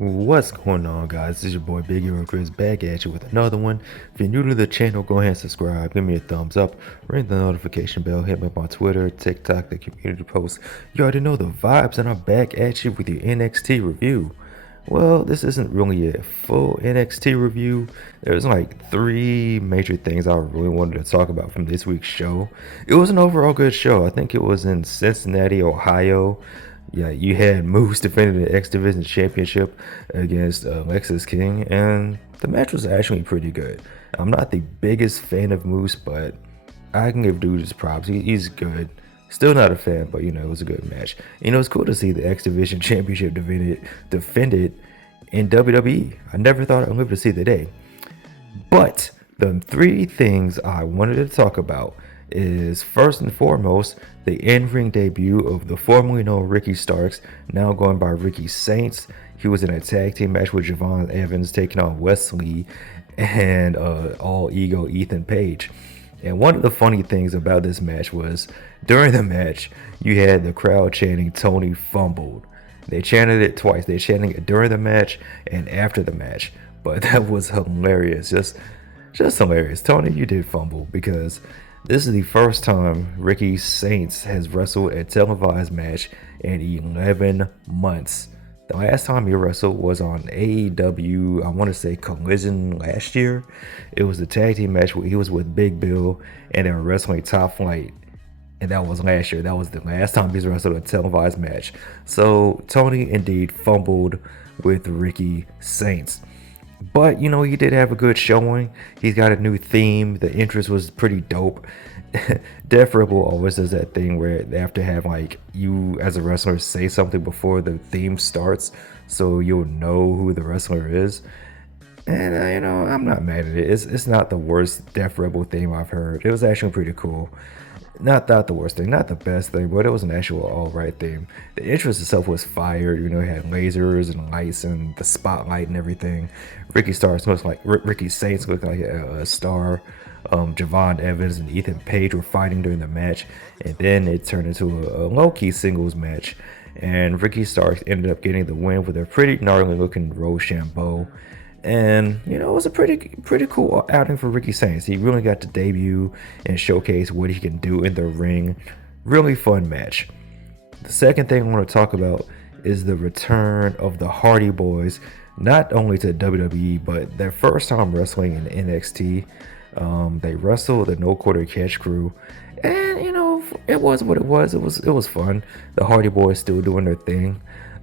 What's going on, guys? This is your boy Big Hero Chris back at you with another one. If you're new to the channel, go ahead and subscribe, give me a thumbs up, ring the notification bell, hit me up on Twitter, TikTok, the community posts. You already know the vibes, and I'm back at you with your NXT review. Well, this isn't really a full NXT review. There's like three major things I really wanted to talk about from this week's show. It was an overall good show. I think it was in Cincinnati, Ohio. Yeah, you had Moose defending the X Division Championship against Lexus King, and the match was actually pretty good. I'm not the biggest fan of Moose, but I can give dude his props. He's good. Still not a fan, but it was a good match. It's cool to see the X Division Championship defended in WWE. I never thought I'd live to see the day. But the three things I wanted to talk about is first and foremost the in-ring debut of the formerly known Ricky Starks, now going by Ricky Saints. He was in a tag team match with Javon Evans taking on Wesley and All Ego Ethan Page. And one of the funny things about this match was during the match you had the crowd chanting Tony fumbled. They chanted it twice. They chanted it during the match and after the match, but that was hilarious. Just hilarious. Tony, you did fumble, because this is the first time Ricky Saints has wrestled a televised match in 11 months. The last time he wrestled was on AEW, I want to say Collision last year. It was a tag team match where he was with Big Bill and they were wrestling Top Flight. And that was last year. That was the last time he's wrestled a televised match. So Tony indeed fumbled with Ricky Saints. But he did have a good showing. He's got a new theme. The entrance was pretty dope. Def Rebel always does that thing where they have to have you as a wrestler say something before the theme starts, so you'll know who the wrestler is. And I'm not mad at it. It's not the worst Def Rebel theme I've heard. It was actually pretty cool. Not the worst thing, not the best thing, but it was an actual alright theme. The entrance itself was fire. It had lasers and lights and the spotlight and everything. Ricky Saints looked like a star. Javon Evans and Ethan Page were fighting during the match, and then it turned into a low-key singles match, and Ricky Starks ended up getting the win with a pretty gnarly looking Rochambeau. And it was a pretty cool outing for Ricky Saints. He really got to debut and showcase what he can do in the ring. Really fun match. The second thing I want to talk about is the return of the Hardy Boyz, not only to WWE, but their first time wrestling in NXT. They wrestled the No Quarter Catch crew, and it was what it was. It was fun. The Hardy Boyz still doing their thing.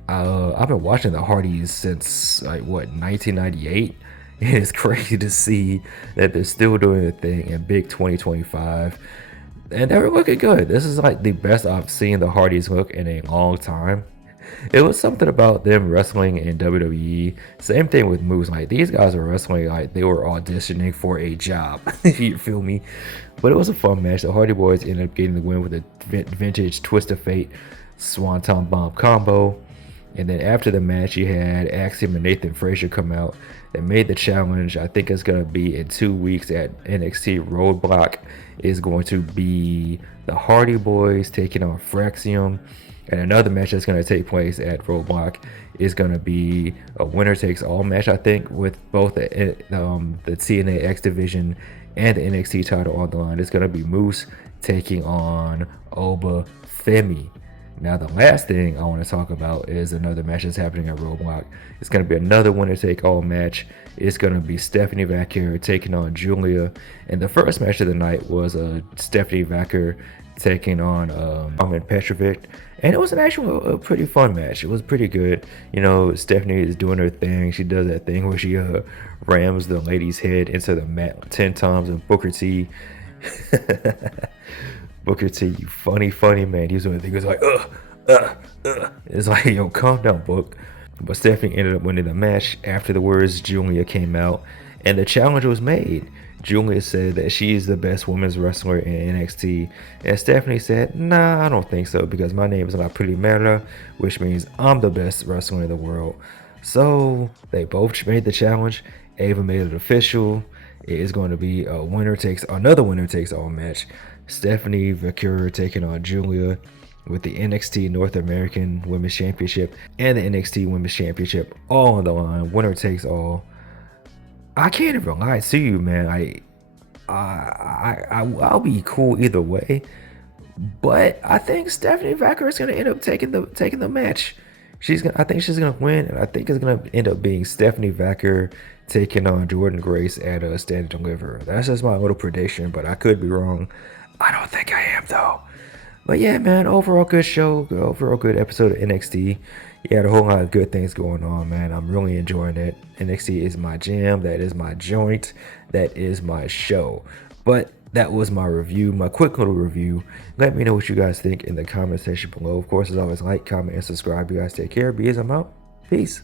I've been watching the Hardys since 1998. And it's crazy to see that they're still doing their thing in big 2025, and they were looking good. This is the best I've seen the Hardys look in a long time. It was something about them wrestling in WWE. Same thing with Moose. These guys were wrestling like they were auditioning for a job. You feel me? But it was a fun match. The Hardy Boyz ended up getting the win with a vintage Twist of Fate Swanton Bomb combo. And then after the match, you had Axiom and Nathan Frazier come out. They made the challenge. I think it's going to be in 2 weeks at NXT. Roadblock is going to be the Hardy Boyz taking on Fraxium. And another match that's going to take place at Roadblock is going to be a winner takes all match, I think, with both the TNA X Division and the NXT title on the line. It's going to be Moose taking on Oba Femi. Now, the last thing I want to talk about is another match that's happening at Roadblock. It's going to be another winner-take-all match. It's going to be Stephanie Vaquer taking on Giulia. And the first match of the night was Stephanie Vaquer taking on Armin Petrovic. And it was a pretty fun match. It was pretty good. Stephanie is doing her thing. She does that thing where she rams the lady's head into the mat 10 times, and Booker T... Booker T, you funny man. He was doing the thing. He was like, It's like, yo, calm down, Book. But Stephanie ended up winning the match. After the words, Giulia came out, and the challenge was made. Giulia said that she is the best women's wrestler in NXT, and Stephanie said, nah, I don't think so, because my name is La Primera, which means I'm the best wrestler in the world. So they both made the challenge. Ava made it official. It is going to be another winner takes all match. Stephanie Vaquer taking on Giulia. with the NXT North American Women's Championship and the NXT Women's Championship all on the line. Winner takes all. I can't even lie to you, man. I'll be cool either way. But I think Stephanie Vaquer is gonna end up taking the match. I think she's gonna win, and I think it's gonna end up being Stephanie Vaquer taking on Jordan Grace at a Stand and Deliver. That's just my little prediction, but I could be wrong. I don't think I am though. But yeah, man, overall good show, overall good episode of NXT. You had a whole lot of good things going on, man. I'm really enjoying it. NXT is my jam. That is my joint. That is my show. But that was my review, my quick little review. Let me know what you guys think in the comment section below. Of course, as always, like, comment, and subscribe. You guys take care. I'm out. Peace.